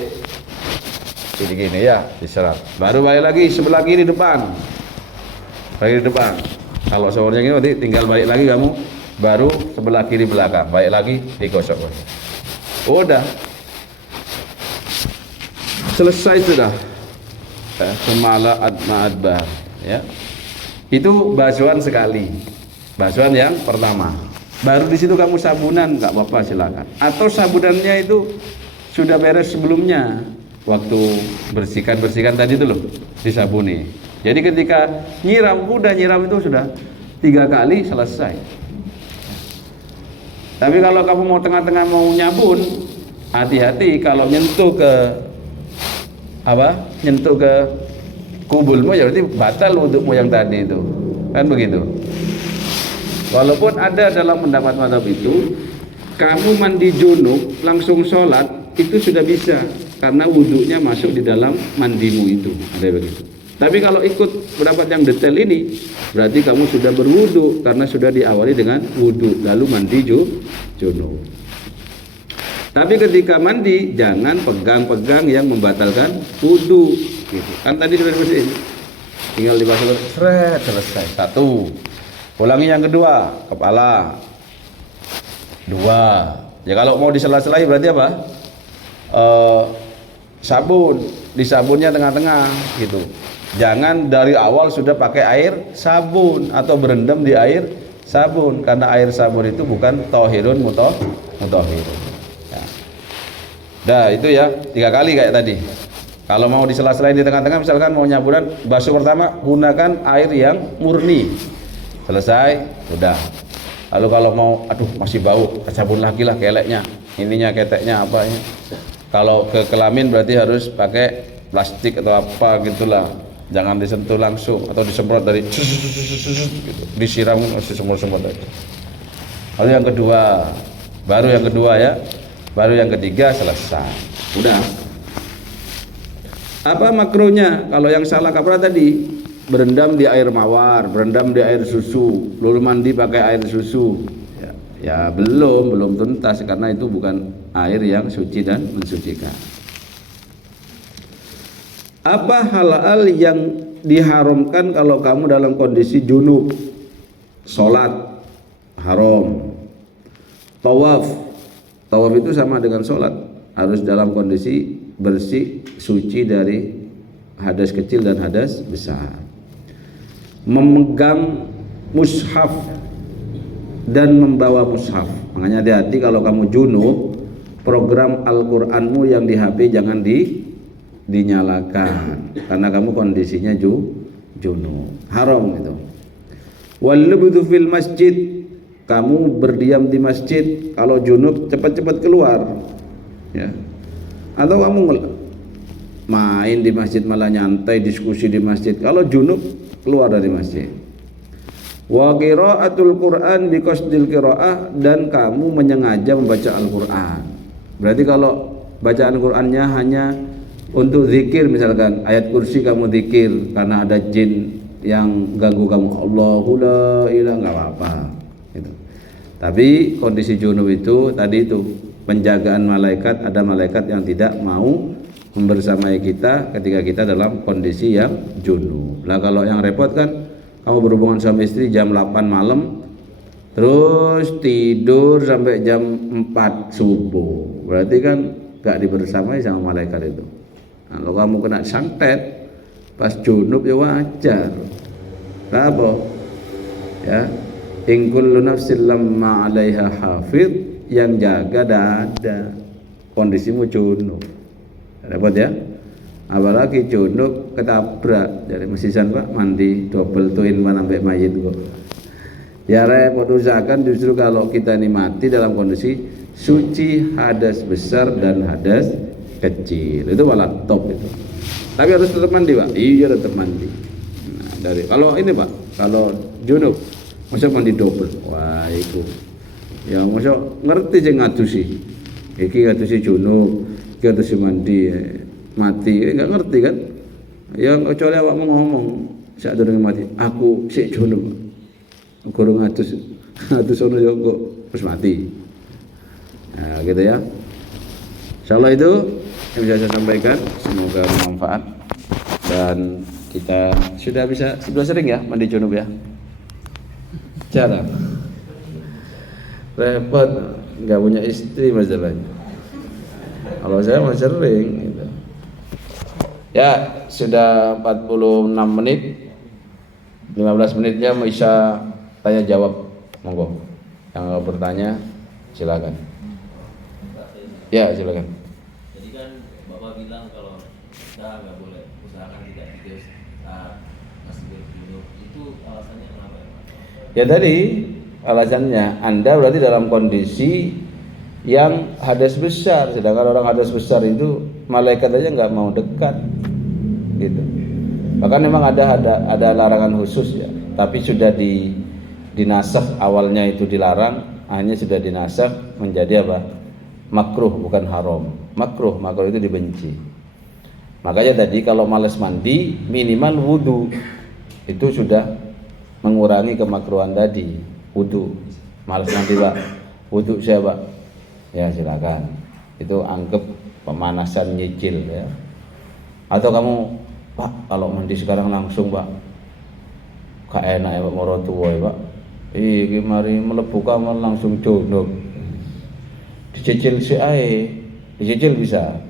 jadi gini ya, diserap. Baru balik lagi sebelah kiri depan, balik di depan. Kalau showernya gini berarti tinggal balik lagi kamu, baru sebelah kiri belakang, balik lagi digosok. Udah selesai sudah. Semala adma'adbar ya. Itu basuhan sekali, basuhan yang pertama. Baru di situ kamu sabunan, nggak apa-apa silakan. Atau sabunannya itu sudah beres sebelumnya, waktu bersihkan tadi itu loh, disabuni. Jadi ketika nyiram, udah nyiram itu sudah 3 kali selesai. Tapi kalau kamu mau tengah-tengah mau nyabun, hati-hati kalau nyentuh ke nyentuh ke kubulmu ya berarti batal untukmu yang tadi itu, kan begitu. Walaupun ada dalam pendapat mazhab itu, kamu mandi junub langsung sholat itu sudah bisa, karena wudhunya masuk di dalam mandimu itu, ada begitu. Tapi kalau ikut pendapat yang detail ini, berarti kamu sudah berwudhu karena sudah diawali dengan wudhu lalu mandi junub. Tapi ketika mandi jangan pegang-pegang yang membatalkan wudhu gitu. Kan tadi sudah bersih, tinggal dibasuh, selesai. 1. Ulangi yang kedua, kepala. Dua. Ya kalau mau disela-selai berarti apa? Sabun, di sabunnya tengah-tengah gitu. Jangan dari awal sudah pakai air sabun atau berendam di air sabun, karena air sabun itu bukan tohirun mutahhirun. Ya. Dah itu ya 3 kali kayak tadi. Kalau mau disela-selain di tengah-tengah, misalkan mau nyaburan, basuh pertama gunakan air yang murni. Selesai, udah. Lalu kalau mau, aduh masih bau, sabun lagi lah keleknya, ininya keteknya apa ya. Kalau ke kelamin berarti harus pakai plastik atau apa gitulah. Jangan disentuh langsung atau disemprot dari gitu. Disiram masih semprot-semprot aja. Lalu yang kedua, baru yang kedua ya. Baru yang ketiga selesai. Udah. Apa makruhnya? Kalau yang salah kaprah tadi, berendam di air mawar, berendam di air susu, lalu mandi pakai air susu. Ya belum tuntas karena itu bukan air yang suci dan mensucikan. Apa hal-hal yang diharamkan kalau kamu dalam kondisi junub? Salat haram. Tawaf itu sama dengan salat, harus dalam kondisi bersih, suci dari hadas kecil dan hadas besar. Memegang mushaf dan membawa mushaf. Makanya hati-hati kalau kamu junub, program Al-Qur'anmu yang di HP jangan dinyalakan karena kamu kondisinya junub. Haram itu. Wal lubthu fil masjid, kamu berdiam di masjid kalau junub cepat-cepat keluar. Ya. Atau kamu main di masjid malah nyantai diskusi di masjid. Kalau junub keluar dari masjid. Wa qiraatul Qur'an bi qasdil qiraah, dan kamu menyengaja membaca Al-Qur'an. Berarti kalau bacaan Qur'annya hanya untuk zikir, misalkan ayat kursi kamu zikir karena ada jin yang ganggu kamu, Allahu la ilaha, enggak apa-apa gitu. Tapi kondisi junub itu tadi itu penjagaan malaikat, ada malaikat yang tidak mau membersamai kita ketika kita dalam kondisi yang junub. Lah kalau yang repot kan kamu berhubungan sama istri jam 8 malam terus tidur sampai jam 4 subuh, berarti kan gak dibersamai sama malaikat itu. Nah, kalau kamu kena santet pas junub ya wajar. Apa? Ya, in kullu nafsin lamma 'alaiha hafid, yang jaga ada kondisimu junub. Repot ya. Apalagi junub ketabrak dari mesisan Pak, mandi double twin sampai mayit kok. Ya repot, usahakan justru kalau kita ini mati dalam kondisi suci hadas besar dan hadas kecil, itu malah top itu. Tapi harus tetap mandi Pak. Iya tetap mandi. Nah, dari kalau ini Pak, kalau junub masa mandi double, wah itu ya masa ngerti sih ngadusi. Iki ngadusi junub, iki ngadusi mandi mati, nggak ngerti kan? Yang kecuali awak mau ngomong saat durung mati, aku sik junub, guru ngatus ono yo kok wis mati. Nah, gitu ya. Insyaallah itu yang bisa saya sampaikan, semoga bermanfaat dan kita sudah sering ya mandi junub ya. Jarang. Repot, nggak punya istri masalahnya. Kalau saya mah sering gitu. Ya, sudah 46 menit. 15 menitnya bisa tanya jawab. Monggo. Yang mau bertanya silakan. Ya, silakan. Jadi kan Bapak bilang kalau kita nggak boleh usahakan tidak tidur saat masih junub. Itu alasannya kenapa ya Pak? Ya tadi alasannya Anda berarti dalam kondisi yang hadas besar, sedangkan orang hadas besar itu malaikat aja nggak mau dekat gitu. Bahkan memang ada larangan khusus ya, tapi sudah dinasakh, awalnya itu dilarang, hanya sudah dinasakh menjadi apa? Makruh, bukan haram. Makruh itu dibenci. Makanya tadi kalau malas mandi minimal wudu, itu sudah mengurangi kemakruhan tadi. Wudu, malas mandi Pak, wudu saya Pak, ya silakan. Itu anggap pemanasan nyicil ya. Atau kamu Pak kalau mandi sekarang langsung Pak, gak enak ya Pak, moro tuwa ya Pak. Iki mari mlebu kamar langsung junub. dicicil si ae, dicicil bisa.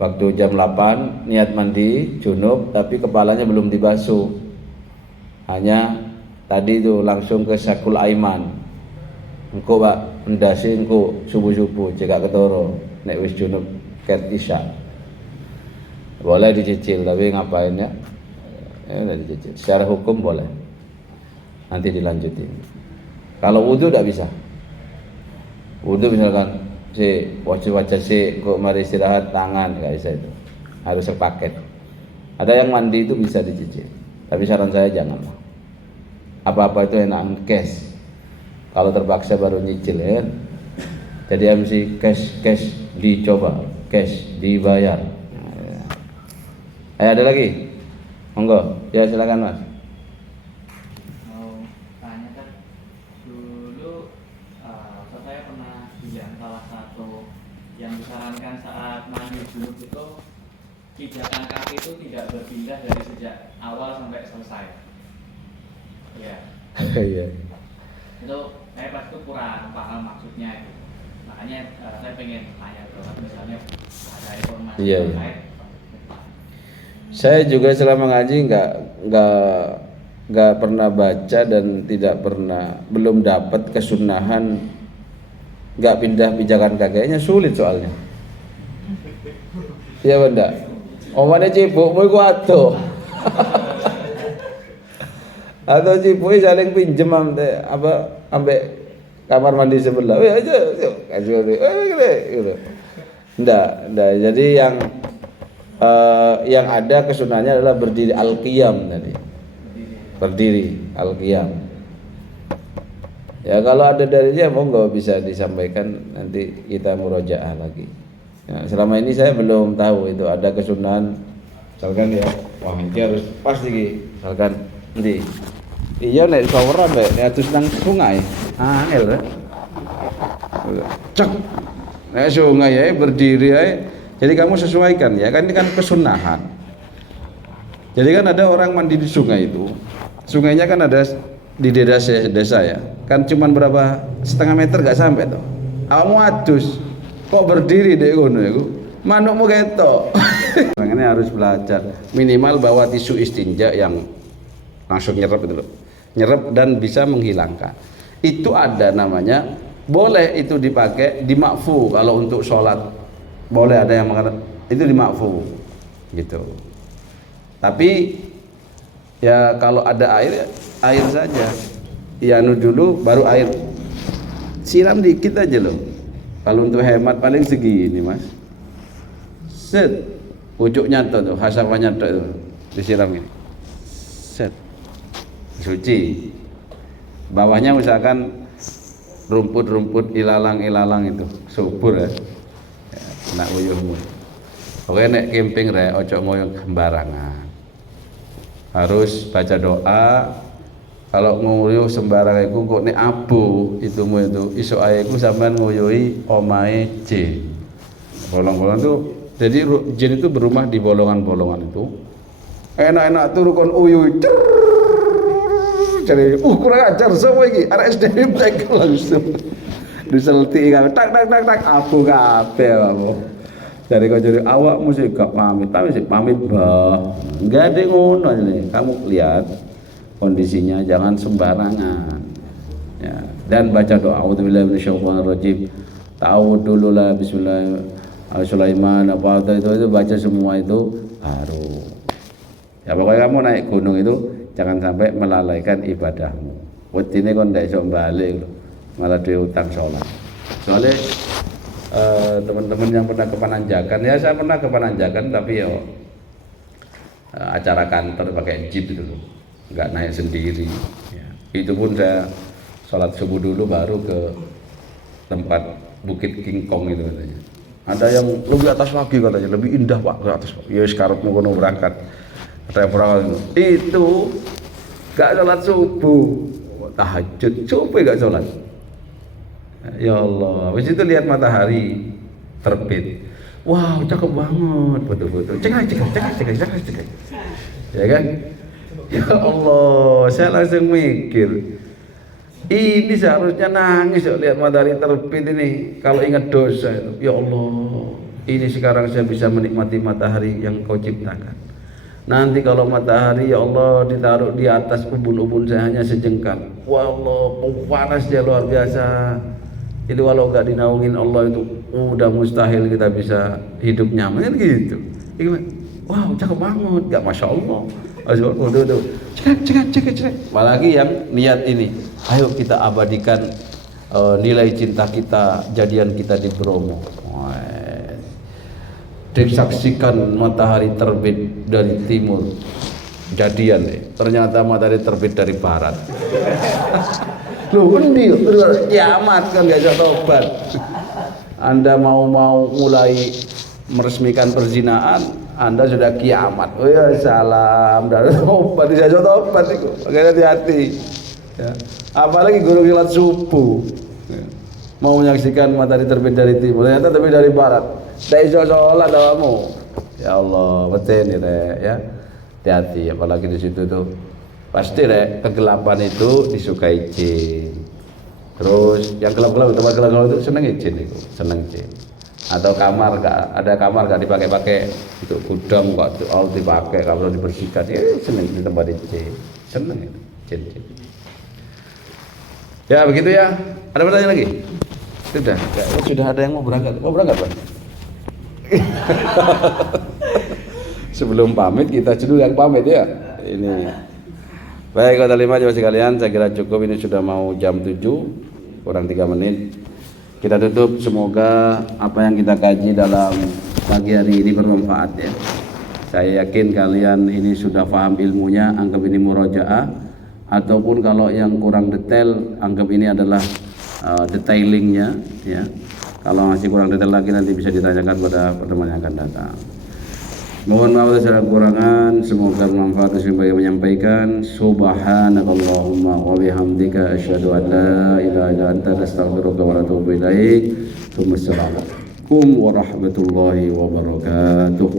Waktu jam 8 niat mandi junub tapi kepalanya belum dibasuh, hanya tadi itu langsung ke Sakul Aiman. Engko Pak mendasi engko subuh-subuh cekak ketoro nek wis junub ket isya. Boleh dicicil tapi ngapain ya? Ya dicicil. Secara hukum boleh. Nanti dilanjutin. Kalau wudu tidak bisa. Wudu misalkan si wajah si kok mari istirahat tangan nggak bisa itu. Harus sepaket. Ada yang mandi itu bisa dicicil. Tapi saran saya jangan. Apa-apa itu enak cash. Kalau terpaksa baru nyicil ya. Jadi MC cash dicoba, cash dibayar. Ada lagi? Monggo. Ya silakan Mas. Mau tanya kan, dulu saya pernah bilang salah satu yang disarankan saat mandi junub itu pijakan kaki itu tidak berpindah dari sejak awal sampai selesai. Ya. Iya. Itu saya pas itu kurang paham maksudnya. Makanya saya pengen tanya misalnya ada informasi Iya. terkait. Saya juga selama ngaji nggak pernah baca dan belum dapat kesunahan nggak pindah pijakan kakinya, sulit soalnya. Iya benda. Omane cipukmu iku atuh. Atau cipuke saling pinjem ambek kamar mandi sebelah. Weh aja, kasih gitu. Ndak. Jadi yang ada kesunahnya adalah berdiri al-qiyam tadi. Berdiri al-qiyam. Ya kalau ada dalilnya monggo bisa disampaikan, nanti kita murojaah lagi. Ya, selama ini saya belum tahu itu ada kesunahan. Misalkan ya, wah ini harus pas iki. Misalkan nanti iya nek shower ambek nek atus nang sungai. Angel ya. Cek. Nek sungai ya berdiri ya. Jadi kamu sesuaikan ya, kan ini kan kesunahan. Jadi kan ada orang mandi di sungai itu. Sungainya kan ada di desa ya. Kan cuman berapa setengah meter gak sampai toh. Kamu adus kok berdiri deh ngono iku. Manukmu ketok. Makanya harus belajar minimal bawa tisu istinja yang langsung nyerap itu loh. Nyerap dan bisa menghilangkan. Itu ada namanya, boleh itu dipakai di makfu kalau untuk sholat. Boleh, ada yang mengatakan itu di makfu gitu. Tapi ya kalau ada air saja. Ianu dulu baru air. Siram dikit aja loh. Kalau untuk hemat paling segini, Mas. Set. Pucuknya tuh hasapannya tuh disiram ini. Set. Suci. Bawahnya misalkan rumput-rumput ilalang itu subur ya. Nak uyuhmu. Oke nek camping rek ojo moyo sembarangan. Harus baca doa. Kalau nguyuh sembarang iku kok nek abu itu iso ae iku sampean nguyuhi omahe jin. Bolong-bolong itu jadi jin itu berumah di bolongan-bolongan itu. Enak-enak turu kon uyuh. Jadi kurang ajar sapa iki? Arek SDM tek langsung. Diselti kan tak abu kabeh kamu. Dari kau jadi awakmu sih gak pamit bah. Enggak ada ngono ini. Kamu lihat kondisinya, jangan sembarangan. Ya, dan baca doa auzubillahi minasyaitonirrajim. Ta'awud dulu lah bismillah. Sulaiman apa itu baca semua itu baru. Ya pokoknya kamu naik gunung itu jangan sampai melalaikan ibadahmu. Wedine kon ndak iso balik lho. Malah dia utang sholat. Soalnya teman-teman yang pernah ke Pananjakan, ya saya pernah ke Pananjakan tapi ya acara kantor pakai jeep itu loh, nggak naik sendiri ya. Itu pun saya sholat subuh dulu baru ke tempat Bukit King Kong itu katanya. Ada yang lebih atas lagi katanya, lebih indah Pak ke atas. Ya sekarang mau kono berangkat itu nggak sholat subuh, tahajud subuh nggak sholat. Ya Allah, habis itu lihat matahari terbit. Wow, cakep banget foto-foto. Cek. Ya kan? Ya Allah, saya langsung mikir. Ini seharusnya nangis ya, lihat matahari terbit ini. Kalau ingat dosa itu, ya Allah, ini sekarang saya bisa menikmati matahari yang Kau ciptakan. Nanti kalau matahari ya Allah ditaruh di atas ubun-ubun saya hanya sejengkal. Wah Allah, panasnya luar biasa. Itu kalau nggak dinaungin Allah itu udah mustahil kita bisa hidup nyaman kan gitu. Wow, cakep banget, nggak masya Allah. Tuh, cek. Apalagi yang niat ini, ayo kita abadikan nilai cinta kita, jadian kita di Bromo. Disaksikan matahari terbit dari timur, jadian deh. Ternyata matahari terbit dari barat. Loh, endi kiamat kan gak bisa tobat. Anda mau mulai meresmikan perzinahan, Anda sudah kiamat. Oh ya salam, dari tobat, tidak tobat itu. Makanya hati-hati. Ya. Apalagi guru sholat subuh, ya. Mau menyaksikan matahari terbit dari timur, ternyata terbit dari barat. Tidak bisa sholat kamu. Ya Allah, betul nih ya. Hati-hati, apalagi di situ tuh. Pasti kegelapan itu disukai jin. Terus yang gelap-gelap, tempat gelap-gelap itu seneng jin itu, seneng jin. Atau kamar gak dipakai-pakai untuk gudang kok dipakai kalau dibersihkan ya seneng di tempat jin. Seneng itu jin. Ya begitu ya. Ada pertanyaan lagi? Sudah ada yang mau berangkat Pak? Sebelum pamit kita dulu yang pamit ya. Ini. Baik, kota 5 jemaah sekalian, saya kira cukup, ini sudah mau jam 7 kurang 3 menit. Kita tutup, semoga apa yang kita kaji dalam pagi hari ini bermanfaat ya. Saya yakin kalian ini sudah paham ilmunya, anggap ini murojaah, ataupun kalau yang kurang detail, anggap ini adalah detailingnya ya. Kalau masih kurang detail lagi nanti bisa ditanyakan pada pertemuan yang akan datang. Mohon maaf atas segala kekurangan, semoga bermanfaat sebagai menyampaikan. Subhanakallahumma wa bihamdika asyhadu an la ilaha illa anta astaghfiruka wa atubu ilaik. Wassalamualaikum warahmatullahi wabarakatuh.